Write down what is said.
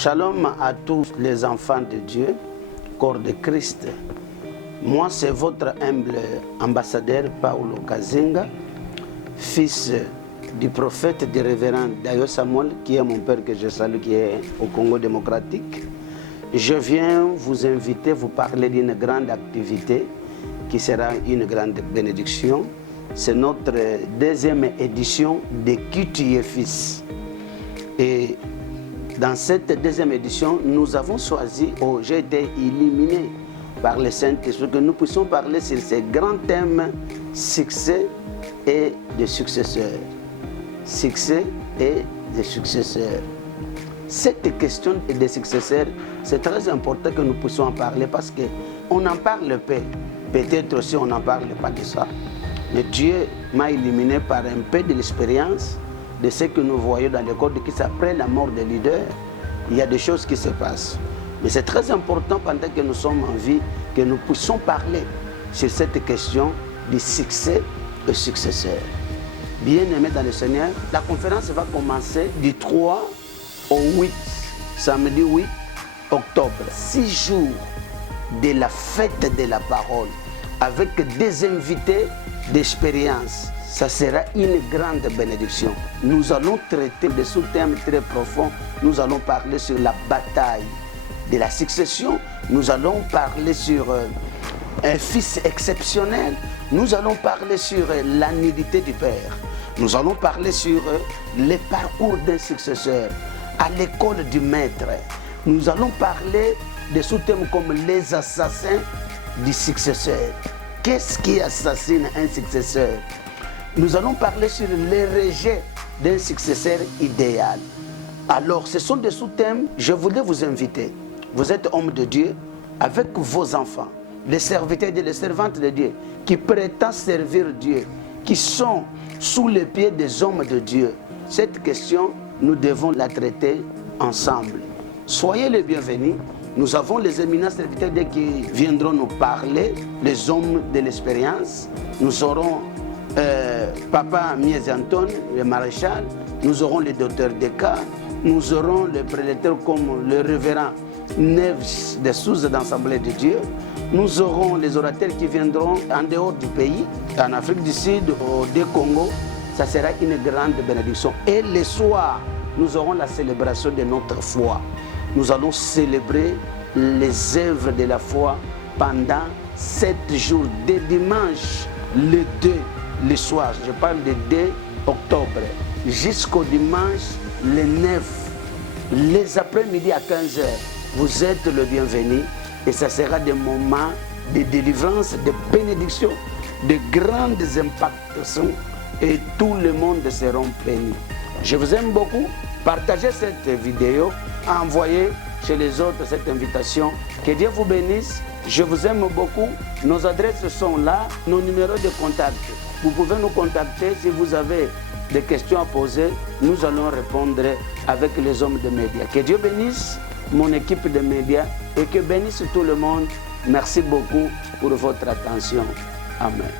Shalom à tous les enfants de Dieu, corps de Christ. Moi, c'est votre humble ambassadeur Paulo Kazenga, fils du prophète et du révérend Dayo Samuel, qui est mon père que je salue, qui est au Congo démocratique. Je viens vous inviter, vous parler d'une grande activité qui sera une grande bénédiction. C'est notre deuxième édition de Qui tu es fils. Et dans cette deuxième édition, nous avons choisi, j'ai été illuminé par le Saint-Esprit, que nous puissions parler sur ces grands thèmes succès et des successeurs. Succès et des successeurs. Cette question des successeurs, c'est très important que nous puissions en parler parce qu'on en parle peu. Peut-être aussi on n'en parle pas de ça. Mais Dieu m'a illuminé par un peu de l'expérience de ce que nous voyons dans le code qui s'appelle la mort des leaders. Il y a des choses qui se passent. Mais c'est très important pendant que nous sommes en vie que nous puissions parler sur cette question du succès et successeur. Bien-aimés dans le Seigneur, la conférence va commencer du 3 au 8, samedi 8 octobre. 6 jours de la fête de la parole avec des invités d'expérience. Ça sera une grande bénédiction. Nous allons traiter des sous-thèmes très profonds. Nous allons parler sur la bataille de la succession. Nous allons parler sur un fils exceptionnel. Nous allons parler sur la nudité du Père. Nous allons parler sur le parcours d'un successeur à l'école du maître. Nous allons parler de sous-thèmes comme les assassins du successeur. Qu'est-ce qui assassine un successeur? Nous allons parler sur le rejet d'un successeur idéal. Alors, ce sont des sous-thèmes. Je voulais vous inviter. Vous êtes homme de Dieu avec vos enfants, les serviteurs et les servantes de Dieu qui prétendent servir Dieu, qui sont sous les pieds des hommes de Dieu. Cette question, nous devons la traiter ensemble. Soyez les bienvenus. Nous avons les éminents serviteurs de Dieu qui viendront nous parler, les hommes de l'expérience. Nous aurons Papa Mies Anton, le maréchal. Nous aurons le docteur Deka. Nous aurons le prélecteur comme le révérend Neves de Souza d'Assemblée de Dieu. Nous aurons les orateurs qui viendront en dehors du pays, en Afrique du Sud, au Congo. Ça sera une grande bénédiction. Et le soir, nous aurons la célébration de notre foi. Nous allons célébrer les œuvres de la foi pendant 7 jours, dès dimanche, le 2, le soir. Je parle de 2 octobre, jusqu'au dimanche, le 9, les après-midi à 15h. Vous êtes le bienvenu et ça sera des moments de délivrance, de bénédiction, de grandes impactations et tout le monde sera béni. Je vous aime beaucoup. Partagez cette vidéo, envoyez chez les autres cette invitation. Que Dieu vous bénisse. Je vous aime beaucoup. Nos adresses sont là, nos numéros de contact. Vous pouvez nous contacter si vous avez des questions à poser. Nous allons répondre avec les hommes de médias. Que Dieu bénisse mon équipe de médias et que bénisse tout le monde. Merci beaucoup pour votre attention. Amen.